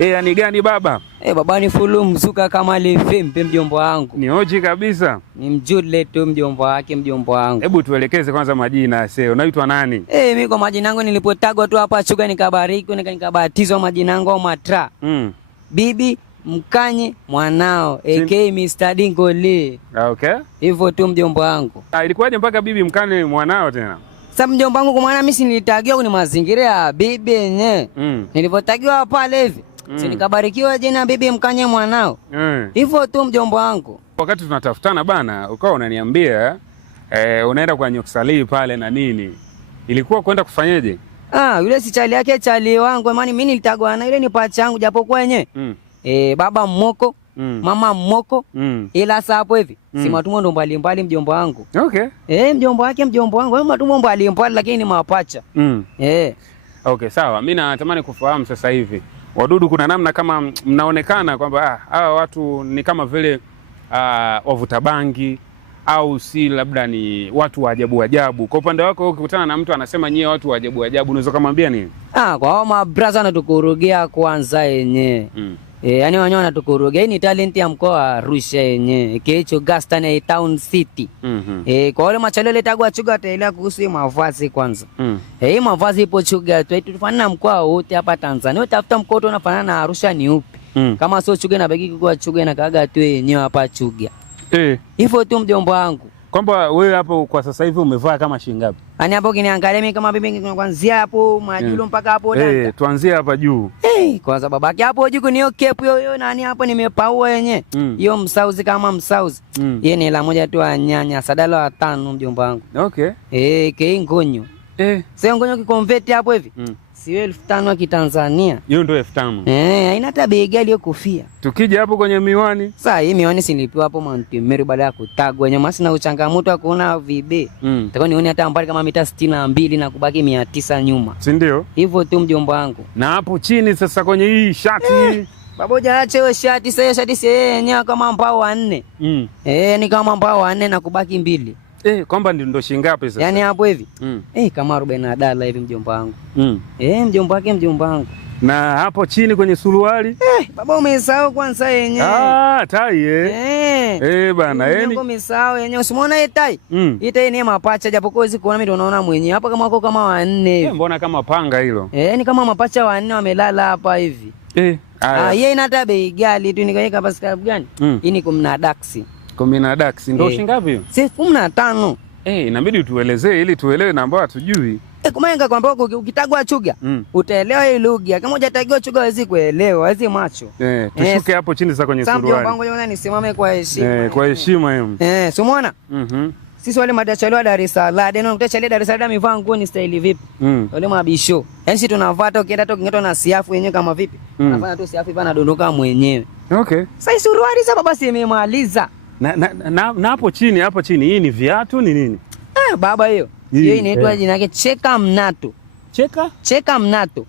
Yani gani baba? Baba ni fulu mzuka kama Lefempe mjomba wangu. Ni hoji kabisa. Ni mjule tu mjomba wake mjomba wangu. Hebu tuelekeze kwanza majina sio. Unaitwa nani? Mimi kwa majina yangu nilipotagwa tu hapa Chuga nikabariki nikabatizwa majina yangu Matra. Bibi Mkanye mwanao aka Mr. Dingole. Okay. Hivyo tu mjomba wangu. Ilikuwaje mpaka bibi Mkanye mwanao tena? Sasa mjomba wangu kwa maana mimi nilitagiwa kwenye mazingira ya bibi yenyewe. Nilipotagiwa pale hivi si nikabarikiwa jina bibi Mkanye mwanao. Hivyo tu mjomba wangu. Wakati tunatafutana bana, ukawa unaniambia unaenda kwa Nyoksalii pale na nini. Ilikuwa kwenda kufanyaje? Yule si chali yake chali wangu. Maana mimi nilitagwa na yule ni pacha yangu japo kwa yenyewe. Baba mmoko, mama mmoko. Ila sasa hapo hivi si matumbo ndo mbali mjomba wangu. Okay. Mjomba wake mjomba wangu. Wewe matumbo mbali lakini ni mapacha. Okay, sawa. Mimi natamani kufahamu sasa hivi. Wadudu kuna namna kama mnaonekana kwamba hawa watu ni kama vile wavuta bangi au si labda ni watu wa ajabu ajabu. Kwa upande wako ukikutana na mtu anasema nyie watu wa ajabu ajabu unaweza kumwambia nini? Kwa hao mabraza anatukurugia kwanza yenyewe. Yani wanyo wanatukurugia. Hii ni talent ya mkoa wa Arusha yenyewe. Kicho Gasta na Town City. Kwa wale machalele tagwa Chuga ataelea kuhusu mavazi kwanza. Hii mavazi ipo Chuga tu. Tufanana mkoa wote hapa Tanzania. Utafuta mkoa wote unafanana na Arusha ni upi? Kama sio Chuga na baki kwa Chuga na kaga tu yenyewe hapa Chuga. Hivyo tu mjomba wangu. Kwamba wewe hapo kwa sasa hivi umevaa kama shingapi? Yaani hapo kiniangalia mimi kama bibi kuanzia hapo majulo mpaka hapo ndani. Tuanzie hapa juu. Kwa sababu babake hapo juu ni kepu hiyo nani hapo nimepaua yenyewe. Hiyo msauzi kama msauzi. Yeye ni la moja tu anyanya sadala wa 5 mjomba wangu. Okay. Kei ngonyo. Sio ngonyo kikonvert hapo hivi. Sio 1500 kitanzania. Hiyo ndio 1500. Haina hata bei ghali hiyo kofia. Tukija hapo kwenye miwani. Sasa hii miwani silipiwa hapo Mount Meru baada ya kutagwa. Wenye masi na uchangamoto wa kuona vibe. Nataka nione hata mbali kama mita 62 na kubaki 900 nyuma. Si ndio? Hivyo tu mjomba wangu. Na hapo chini sasa kwenye hii shati. Baboja acha hiyo shati sasa shati yenyewe kama mbao 4. Ni kama mbao 4 na kubaki 2. Kwamba ndio shingapi sasa? Yaani hapo hivi. Kama 40 dala hivi mjomba wangu. Mjomba wake mjomba wangu. Na hapo chini kwenye suruali? Baba umesahau kwanza yenyewe. Tai bana Baba umesahau yenyewe. Usimuona hii tai? Hii tai ni mapacha japokuwa hizo kuona mimi naona mwenyewe. Hapa kama wako kama 4 hivi. Mbona kama panga hilo? Ni kama mapacha 4 wamelala hapa hivi. Yeye ina hata bei ghali tu nikaweka hapa sababu gani? Hii ni 10 daksi. 10 daksi ndio shingapi hiyo? Si 15. Inabidi tuelezee ili tuelewe na ambao hatujui. Kumanga kwamba ukitagwa Chuga utaelewa hii lugha. Kama hujatagwa Chuga hawezi kuelewa, hawezi macho. Tushuke hapo chini sasa kwenye suruali. Sasa mpango yona nisimame kwa heshima. Kwa heshima hiyo. Si umeona? Sisi wale madachaliwa Dar es Salaam, ndio utachali Dar es Salaam amevaa nguo ni style vipi? Wale mabisho. Yaani sisi tunavaa hata ukienda hata kingeto na siafu yenyewe kama vipi? Unafanya tu siafu hivi anadondoka mwenyewe. Okay. Sasa suruali sasa baba si imemaliza. Na hapo chini hii ni viatu ni nini? Baba hiyo inaitwa jina yake cheka mnato. Cheka mnato.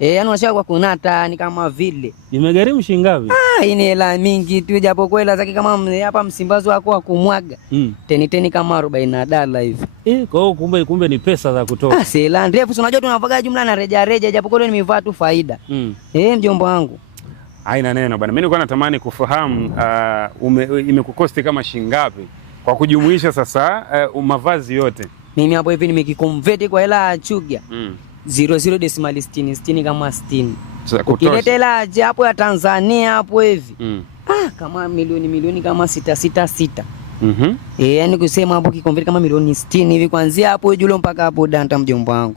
Yaani unashaka kwa kunata ni kama vile. Imegharimu shilingi ngapi? Hii ni hela mingi tu japo kwa hela zake kama hapa Msimbazi wako wa kumwaga. Teni kama 40 dala hivi. Kwa hiyo kumbe ni pesa za kutoka. Si hela ndefu unajua tunavaga jumla na reja japo kwa nimevaa tu faida. Mjomba wangu. Haina neno bwana. Mimi nilikuwa natamani kufahamu imekukosti kama shilingi ngapi kwa kujumuisha sasa mavazi yote. Mimi hapo hivi nimekikonvert kwa hela Chuga. 00.60 kama 60. Ukileta hela hapo ya Tanzania hapo hivi. Kama milioni kama 666. Yaani kusema hapo kikonvert kama milioni 60 hivi kuanzia hapo julo mpaka hapo Danta mjomba wangu.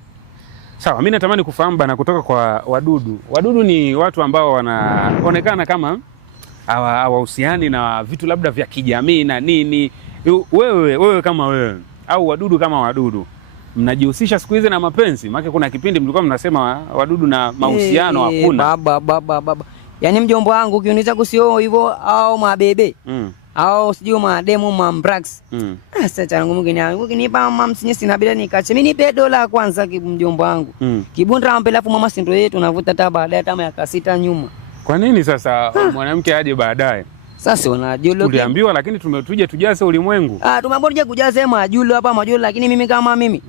Sawa, mimi natamani kufahamu bana kutoka kwa wadudu. Wadudu ni watu ambao wanaonekana kama hawahusiani na vitu labda vya kijamii na nini. Wewe kama wewe au wadudu kama wadudu mnajihusisha siku hizi na mapenzi? Maana kuna kipindi mlikuwa mnasema wadudu na mahusiano hakuna. Baba. Yaani mjomba wangu ukioniza kusio hivyo au mabebe. Au sijui mademo mambrax. Sasa changu mgenipa mama msinye sina bila nikache. Mimi nipe dola kwanza mjomba wangu. Kibunda ampe alafu mama sindo yetu tunavuta hata baadaye kama ya 6 nyuma. Kwa nini sasa mwanamke aje baadaye? Sasa unajua tuliambiwa lakini tuje tujaze ulimwengu. Tumeambiwa tuje kujaze majulo hapa majulo lakini mimi kama mimi.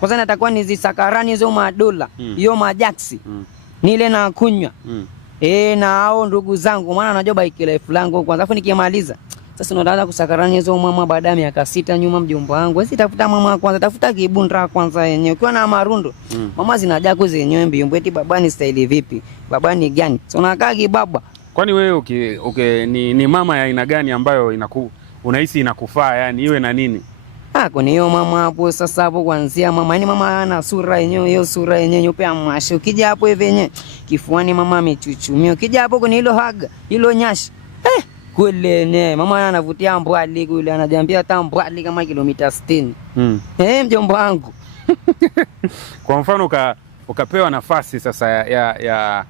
Kwanza natakuwa nizisakarani hizo madola, hiyo majaksi. Nile na kunywa. na hao ndugu zangu, maana najua bike life langu kwanza, afu nikimaliza sasa unaanza kusakarania hizo mama baada ya miaka 6 nyuma. Mjomba wangu, wewe tafuta mama kwanza, tafuta kibunda kwanza yenyewe. Ukiwa na marundo mama zinajaa kuzenyewe mbio, eti babani style vipi, babani gani? So unakaa kibaba. Kwani wewe ni mama ya aina gani ambayo unahisi inakufaa, yani iwe na nini? Kuna hiyo mama hapo sasa, hapo kuanzia mama, yani mama ana sura yenyewe, hiyo sura yenyewe nyeupe ya mashi. Ukija hapo hivi yenyewe kifuani mama amechuchumia. Ukija hapo kuna hilo haga, hilo nyashi. Kule ne mama anavutia mbwali kule, anajambia hata mbwali kama kilomita 60. Mjomba wangu. Kwa mfano ukapewa nafasi sasa ya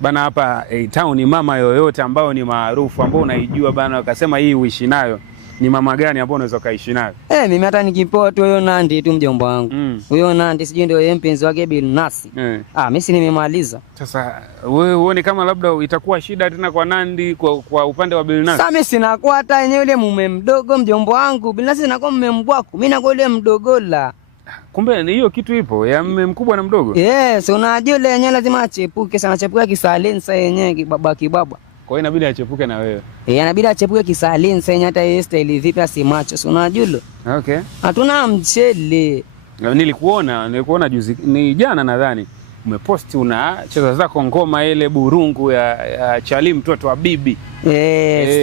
bana hapa town, mama yoyote ambayo ni maarufu ambao unaijua bana, ukasema hii uishi nayo, ni mama gani ambao unaweza kaishi nayo? Mimi hata nikipoa tu huyo Nandi tu mjomba wangu. Huyo Nandi sijui ndio yeye mpenzi wake Bilnasi. Mimi si nimemaliza. Sasa wewe uone kama labda itakuwa shida tena kwa Nandi kwa upande wa Bilnasi. Sasa mimi sinakuwa hata yenyewe yule mume mdogo mjomba wangu. Bilnasi sinakuwa mume mkubwa. Mimi nakuwa yule mdogo la. Kumbe hiyo kitu ipo ya mume mkubwa na mdogo? Yes, unajua yule yenyewe lazima achepuke sana, achepuke kisalensa yenyewe kibaba. Kwa hiyo inabidi achepuke na wewe. Inabidi achepuke kisalensa yenyewe, hata yeye style vipi asimacho. Si unajua? Okay. Hatuna mchele. Nilikuona juzi, ni jana nadhani, umeposti unacheza zako ngoma ile burungu ya Chali mtoto wa bibi.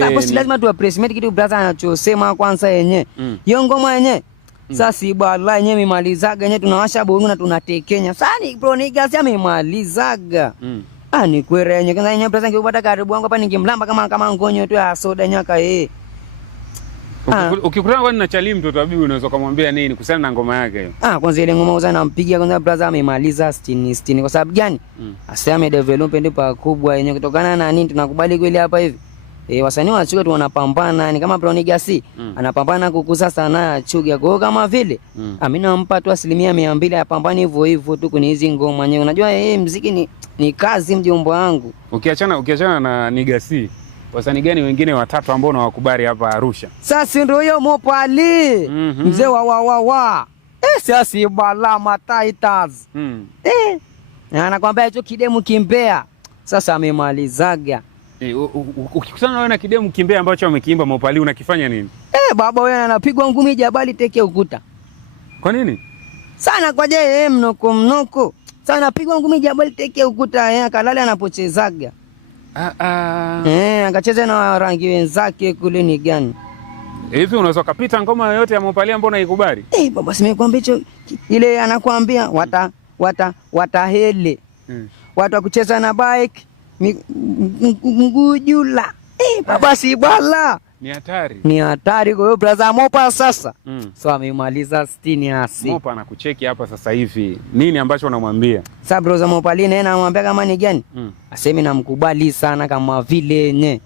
Sasa posti lazima tu appreciate kitu brother anachosema kwanza yenyewe. Hiyo ngoma yenyewe sasa si bala yenyewe imemalizaga yenyewe, tunawasha burungu na tunatekenya. Sasa ni bro nigasi amemalizaga. Ni kwere yenyewe kwanza yenyewe brother, ngekupata karibu wangu hapa ningemlamba kama ngonyo tu ya soda nyaka Ukikutana kwani na Chali mtoto wa bibi unaweza kumwambia nini kuhusiana na ngoma yake hiyo? Kwanza ile ngoma uza nampigia kwanza brother amemaliza 60 kwa sababu gani? Asema develop ndio pakubwa yenyewe kutokana na nini, tunakubali kweli hapa hivi. Wasanii wa Chuga tu wanapambana, ni kama Bronigas anapambana kukuza sanaa ya Chuga. Kwa hiyo kama vile mimi nampa tu 200% apambane hivyo hivyo tu kwenye hizi ngoma yenyewe. Unajua muziki ni kazi mjomba wangu. Ukiachana na Nigasi, wasanii gani wengine watatu ambao unawakubali hapa Arusha? Sasa ndio huyo Mopali. Mzee wa. Sasa bala mataitas. Anakuambia hicho kidemu kimbea. Sasa amemalizaga. Ukikutana wewe na kidemu kimbea ambacho amekiimba Mopali unakifanya nini? Baba wewe anapigwa ngumi jabali teke ukuta. Kwa nini? Sana kwa je mnoko. Sana anapigwa ngumi jabali teke ukuta, kalale anapochezaga. Akacheza na rangi wenzake kule ni gani? Hivi unaweza kupita ngoma yoyote ya Mopali ambayo unaikubali? Baba simekwambia hicho ile anakuambia watahele. Watu wa kucheza na bike ngujula. Baba si bala. Ni hatari kwa hiyo brother Mopa sasa. So amemaliza 60 asi. Mopa anakucheki hapa sasa hivi. Nini ambacho unamwambia? Sasa brother Mopa naye anamwambia kama ni gani? Aseme namkubali sana kama vile yenyewe.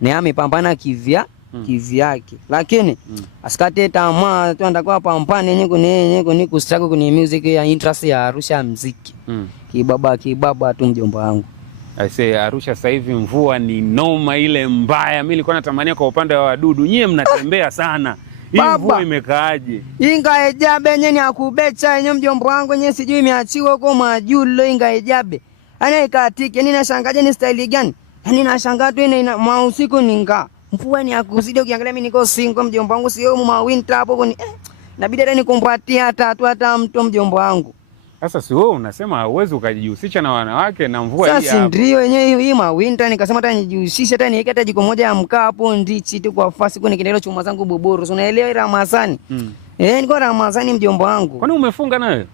Ni amepambana kivyake. Lakini asikate tamaa tu, anatakuwa pambane yenyewe kwenye kustruggle kwenye music ya interest ya Arusha muziki. Kibaba tu mjomba wangu. I say Arusha sasa hivi mvua ni noma ile mbaya. Mimi nilikuwa natamania kwa upande wa wadudu. Nyie mnatembea sana. Hii mvua imekaaje? Inga ejabe yenyewe ni akubecha yenyewe mjomba wangu yenyewe sijui imeachiwa huko majulo inga ejabe. Ana ikatiki, yani nashangaje ni style gani? Yani nashangaa tu ina mausiku ninga. Mvua ni akuzidi, ukiangalia mimi niko single mjomba wangu, sio mu winter hapo kuni. Inabidi hata nikumbatia hata mtu mjomba wangu. Sasa si wewe unasema huwezi ukajihusisha na wanawake na mvua hii hapa. Sasa ndio yenyewe hii mawinter nikasema hata nijihusishe, hata niweke hata jiko moja ya mkaa hapo ndichi tu kwa fasi kuni kindelo chuma zangu boboro. Unaelewa Ramadhani? Niko Ramadhani mjomba wangu. Kwani umefunga nawe?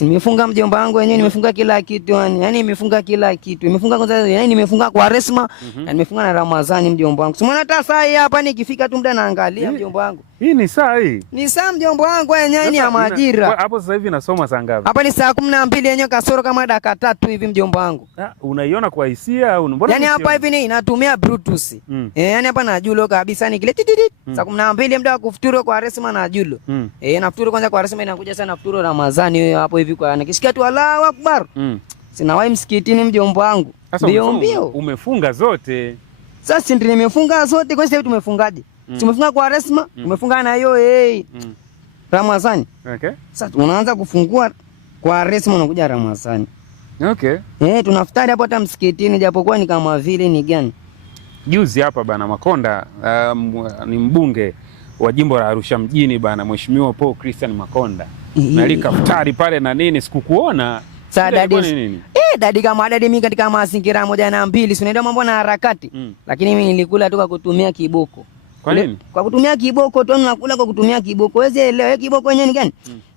Nimefunga mjomba wangu wenyewe, nimefunga kila kitu yani nimefunga kila kitu. Nimefunga kwanza yani nimefunga kwa resma na nimefunga na Ramadhani mjomba wangu. Umeona hata saa hii hapa nikifika tu muda naangalia mjomba wangu. Hii ni saa hii. Ni saa mjomba wangu yenyewe ni ya majira. Hapo sasa hivi nasoma saa ngapi? Hapa ni saa 12 yenyewe kasoro kama dakika 3 hivi mjomba wangu. Unaiona kwa hisia au mbona? Yani hapa hivi ni inatumia Bluetooth. Yani hapa na julo kabisa ni kile saa 12 muda wa kufuturu kwa resma na julo. Nafuturu kwanza kwa resma inakuja sana nafuturu Ramadhani hiyo hapo hivi kwa nikisikia tu Allahu Akbar. Sinawahi msikitini mjomba wangu. Mbio. Umefunga zote. Sasa ndio nimefunga zote, kwa sababu tumefungaje? Tumefunga kwa resma, tumefunga na hiyo Ramadhani. Okay. Sasa unaanza kufungua kwa resma unakuja Ramadhani. Okay. Tunafutari hapo hata msikitini, japokuwa ni kama vile ni gani. Juzi hapa bana Makonda ni mbunge wa jimbo la Arusha mjini bana, Mheshimiwa Paul Christian Makonda. Nalika futari pale na nini, sikukuona. Dadi kama dadi, mimi katika mazingira 1 na 2 si unaenda mambo na harakati. Lakini mimi nilikula tu kwa kutumia kiboko. Kwa nini? Kwa kutumia kiboko tu, nakula kwa kutumia kiboko. Wewe elewa kiboko yenyewe ni gani?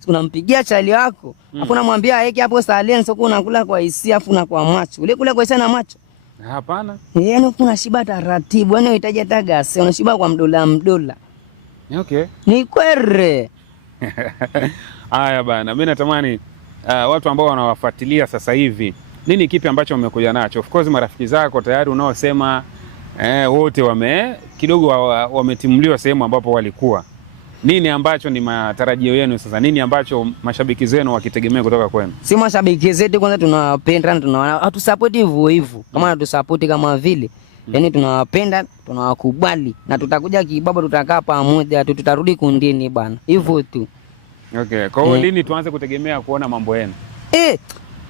Unampigia chali wako, afu unamwambia aweke hapo silence, huko unakula kwa hisia afu na kwa macho. Ule kula kwa hisia na macho. Hapana. Yaani unashiba taratibu, yaani unahitaji hata gasi, unashiba kwa mdola. Okay. Ni kwere. Haya bana, mimi natamani watu ambao wanawafuatilia sasa hivi, nini kipi ambacho umekuja nacho? Of course marafiki zako tayari unaosema wote kidogo wametimuliwa sehemu ambapo walikuwa. Nini ambacho ni matarajio yenu sasa? Nini ambacho mashabiki zenu wakitegemea kutoka kwenu? Si mashabiki zetu kwanza tunawapenda na tunawasupport hivyo. Kama natusupport kama vile. Yaani tunawapenda, tunawakubali na tutakuja kibaba, tutakaa pamoja, tutarudi kundini bana. Hivyo tu. Okay. Kwa hiyo lini tuanze kutegemea kuona mambo yenu?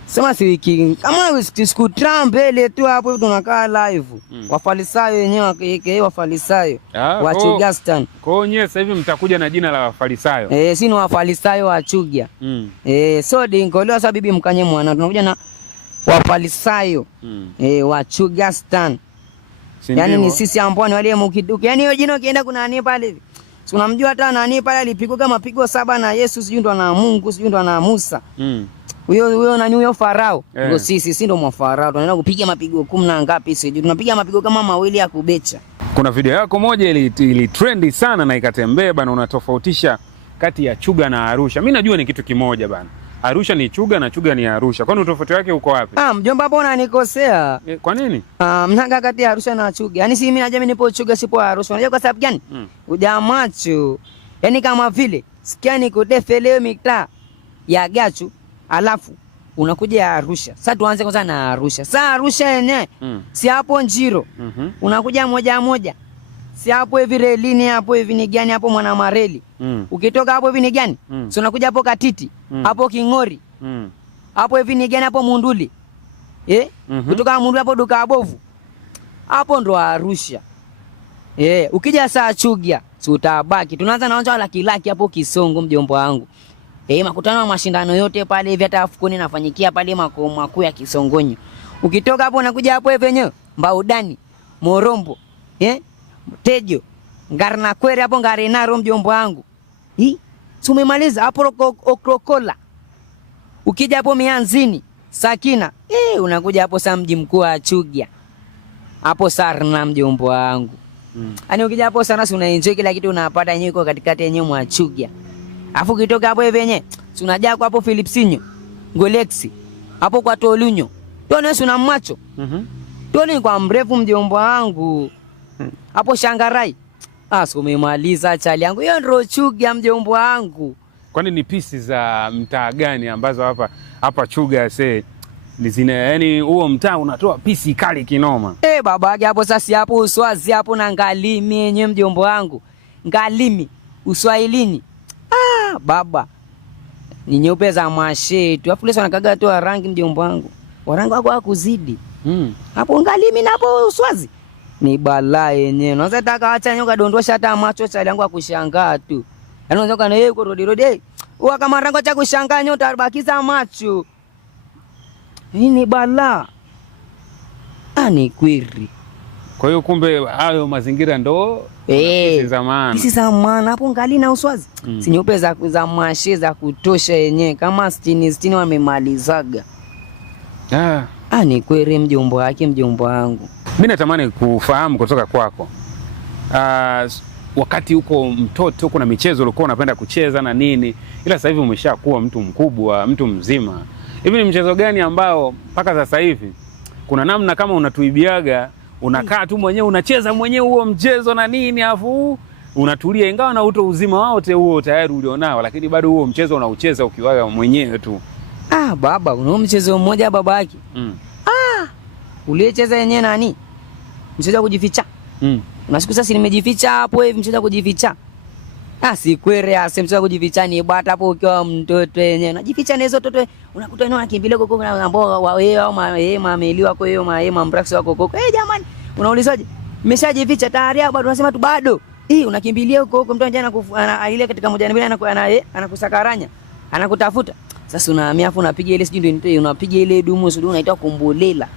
Sema si wiki kama siku mbele tu hapo tunakaa live. Wafarisayo wenyewe wafarisayo wa Chugastan. Kwa hiyo nyewe sasa hivi mtakuja na jina la wafarisayo. Si ni wafarisayo wa Chugia. So dingolewa sababu bibi mkanye mwana, tunakuja na wafarisayo wa Chugastan. Yaani ni sisi ambao ni wale mkiduka. Yaani hiyo jina ukienda kuna nani pale hivi? Si unamjua hata nani pale alipigwa kama mapigo 7 na Yesu, sijui ndo na Mungu, sijui ndo na Musa. Huyo nani huyo Farao? Ndio sisi ndo mafarao. Tunaenda kupiga mapigo 10 na ngapi sijui. Tunapiga mapigo kama 2 ya kubecha. Kuna video yako moja ili trendi sana na ikatembea bana, unatofautisha kati ya Chuga na Arusha. Mimi najua ni kitu kimoja bana. Arusha ni Chuga na Chuga ni Arusha. Kwani utofauti wake uko wapi? Mjomba hapo unanikosea. Kwa nini? Mnanga kati ya Arusha na Chuga. Yaani si mimi najua mimi nipo Chuga sipo Arusha. Unajua kwa sababu gani? Ujamacho. Yaani kama vile sikia nikudefelewe mitaa ya Gachu, alafu unakuja ya Arusha. Sasa tuanze kwanza na Arusha. Sasa Arusha yenyewe si hapo Njiro. Unakuja moja. Si hapo hivi relini hapo hivi ni gani hapo Mwanamareli. Ukitoka hapo hivi ni gani? Si unakuja hapo Katiti, hapo Kingori. Hapo hivi ni gani hapo Munduli. Kutoka Munduli hapo Duka Abovu. Hapo ndo Arusha. Ukija saa Chugia, si utabaki. Tunaanza na wanja laki hapo Kisongo mjomba wangu. Makutano ya mashindano yote pale hivi, hata Afukoni nafanyikia pale makao makuu ya Kisongonyo. Ukitoka hapo unakuja hapo hivi wenyewe Mbaudani, Morombo, Tejo, Ngarnakwere hapo Ngarenaro mjomba wangu. Tumemaliza hapo Okrokola. Ukija hapo Mianzini, Sakina, unakuja hapo saa mji mkuu wa Chugia. Hapo Sarna mjomba wangu. Yaani ukija hapo sana unaenjoy kila kitu unapata yenyewe iko katikati yenyewe mwa Chugia. Afu kitoka hapo hivi yenyewe tunajaa kwa hapo Philipsinyo, Golexi, hapo kwa Tolunyo. Tuone una macho. Tuone kwa mrefu mjomba wangu. Hapo Shangarai. So umemaliza chali yangu. Hiyo ndio Chuga mjomba wangu. Kwani ni pisi za mtaa gani ambazo hapa Chuga yaani huo mtaa unatoa pisi kali kinoma? Baba yake hapo sasa hapo Uswazi hapo na Ngalimi yenyewe mjomba wangu. Ngalimi Uswahilini. Baba ni nyeupe za mashetu. Afu leo wanakaga tu rangi mjomba wangu. Warangi wako hakuzidi. Hapo Ngalimi na hapo Uswazi ni balaa yenyewe. Unaweza taka acha nyoka dondosha hata macho chali yangu akushangaa tu. Yaani unaweza kana yeye uko rodi. Huwa kama rango cha kushangaa nyota abakiza macho. Hii ni balaa. Ni kweli. Kwa hiyo kumbe hayo mazingira ndo Kisi zamana hapo Ngali na Uswazi. Si nyeupe za mashe za kutosha yenyewe kama 60 wamemalizaga. Ni kweli mjomba wake mjomba wangu. Mimi natamani kufahamu kutoka kwako. Wakati huko mtoto kuna michezo ulikuwa unapenda kucheza na nini, ila sasa hivi umeshakuwa mtu mkubwa, mtu mzima. Hivi ni mchezo gani ambao mpaka sasa hivi kuna namna kama unatuibiaga, unakaa tu mwenyewe unacheza mwenyewe huo mchezo na nini, afu unatulia, ingawa na uto uzima wote huo tayari ulionao, lakini bado huo mchezo unaucheza ukiwaga mwenyewe tu? Baba, unao mchezo mmoja babaki. Ulicheza yenyewe nani? Mchezo wa kujificha. Unasiku sasa nimejificha hapo hivi, mchezo wa kujificha. Si kwere asemswa kujificha ni bata hapo ukiwa mtoto yenyewe. Unajificha na hizo toto unakuta ni wanakimbilia huko ambao wewe au mameli wako hiyo mambraksi wako huko. Jamani, unaulizaje? Mmeshajificha tayari au bado unasema tu bado? Unakimbilia huko mtu anjana ile katika moja mbili anakusakaranya. Anakutafuta. Sasa unahamia afu unapiga ile sijui ndio unapiga ile dumu sijui unaitwa kumbulela.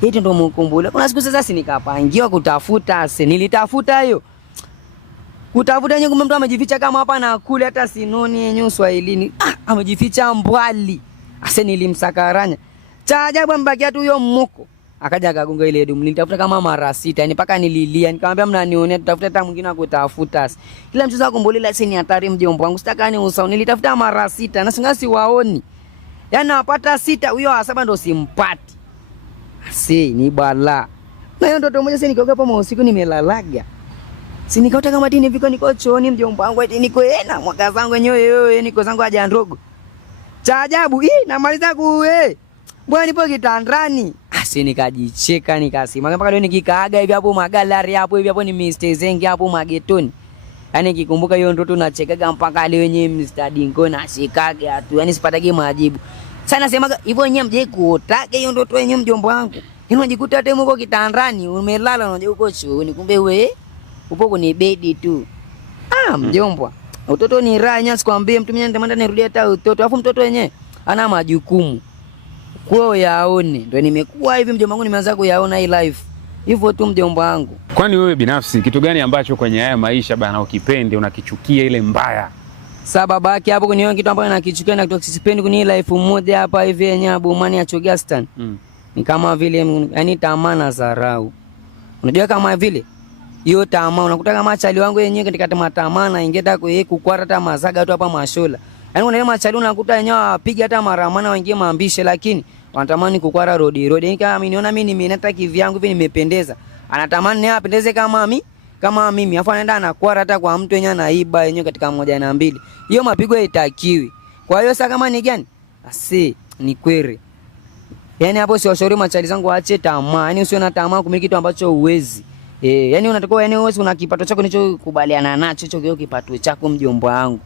Hiyo ndio mkumbulela. Kuna siku sasa nikapangiwa kutafuta, nilitafuta hiyo. Kutafuta yenyewe kumbe mtu amejificha kama hapa na kule hata sinoni yenyewe Swahilini. Amejificha mbwali. Nilimsakaranya. Cha ajabu ambakia tu huyo mmoko. Akaja akagonga ile dumu. Nilitafuta kama mara 6, yani mpaka nililia. Nikamwambia mnanionea tutafuta hata mwingine akutafuta. Kila mchezo akombolela ni hatari mjomba wangu. Sitakani usao. Nilitafuta mara 6 na singasi waoni. Yaani napata 6 huyo wa 7 ndo simpati. Ni bala. Na hiyo ndoto moja nikaoga pa usiku nimelalaga. Nikaota kama tini viko niko chooni mjomba wangu eti niko na mwaka zangu wenyewe niko zangu haja ndogo. Cha ajabu namaliza bwana nipo kitandani. Nikajicheka nikasema mpaka leo nikikaaga hivi hapo magalari hapo hivi hapo ni Mr. Zengi hapo magetoni. Yaani nikikumbuka hiyo ndoto nachekaga mpaka leo yenyewe Mr. Dingo na shikaga tu. Yaani sipatagi majibu. Sasa nasema hivyo wenyewe mje kuotaga hiyo ndoto yenyewe mjomba wangu. Unajikuta hata uko kitandani umelala unaje uko chooni kumbe upo kwenye bedi tu. Mjomba. Utoto ni raha nyasi sikwambie mtu mwenyewe nitamanda nirudie hata utoto. Alafu mtoto wenyewe ana majukumu. Kwao yaone. Ndio nimekuwa hivi mjomba wangu nimeanza kuyaona hii life. Hivyo tu mjomba wangu. Kwani wewe binafsi kitu gani ambacho kwenye haya maisha bana ukipende unakichukia ile mbaya? Sababu yake hapo kwenye kitu ambacho nakichukia na kutoksipendi kwenye life mmoja hapa hivi yenyewe Bomani ya Chogastan. Ni kama vile yani tamaa na dharau. Unajua kama vile hiyo tamaa unakuta kama chali wangu yenyewe katika tamaa na ingeta kukwara hata mazaga tu hapa mashola. Yaani unaona machali unakuta yenyewe apiga hata maramana wengine maambishe lakini wanatamani kukwara rodi. Yaani kama ameniona mimi nimenata kivyangu hivi nimependeza. Anatamani naye apendeze kama mimi. Afu anaenda anakwara hata kwa mtu yenyewe anaiba yenyewe katika 1 na 2. Hiyo mapigo haitakiwi. Kwa hiyo sasa kama ni gani? Ni kwere. Yaani hapo si washauri machali zangu waache tamaa. Yaani usiwe na tamaa kumiliki kitu ambacho huwezi. Yaani unatakiwa wewe una kipato chako unachokubaliana nacho hicho kipato chako mjomba wangu.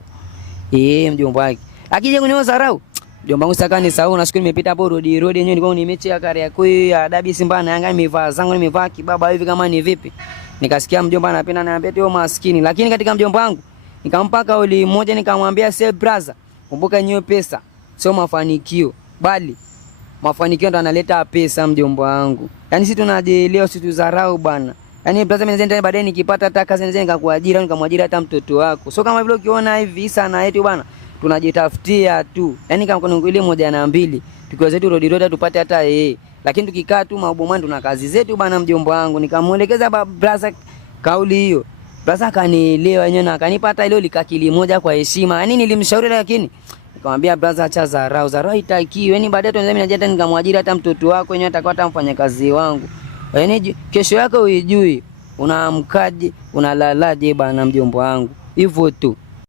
Mjomba wake. Akija kuniona dharau. Mjomba wangu saka ni sawa na siku nimepita hapo road yenyewe nilikuwa nimeche ya Kariakoo ya Dabi Simba na Yanga nimevaa zangu nimevaa kibaba hivi kama ni vipi. Nikasikia mjomba anapenda ananiambia tu maskini lakini katika mjomba wangu nikampa kauli moja nikamwambia say brother kumbuka nyoe pesa sio mafanikio bali mafanikio ndo analeta pesa mjomba wangu. Yaani sisi tunajielewa sisi tuzarau bana. Yaani brother mimi nenda baadaye nikipata hata kazi nenda nikakuajiri au nikamwajiri hata mtoto wako. Sio kama vile ukiona hivi sana yetu bana tunajitafutia tu. Yaani kama kuna ile 1 na 2 tukiwa zetu road tupate hata lakini tukikaa tu mabomani tuna kazi zetu bana mjomba wangu. Nikamuelekeza brother kauli hiyo. Brother kanielewa yenyewe na akanipa hata ile likakili moja kwa heshima. Yaani nilimshauri lakini nikamwambia brother acha dharau haitakiwi. Yaani baadaye tuanze mimi naje nikamwajiri hata mtoto wako yenyewe atakuwa hata mfanyakazi wangu. Yaani kesho yako uijui unaamkaje unalalaje bana mjomba wangu. Hivyo tu.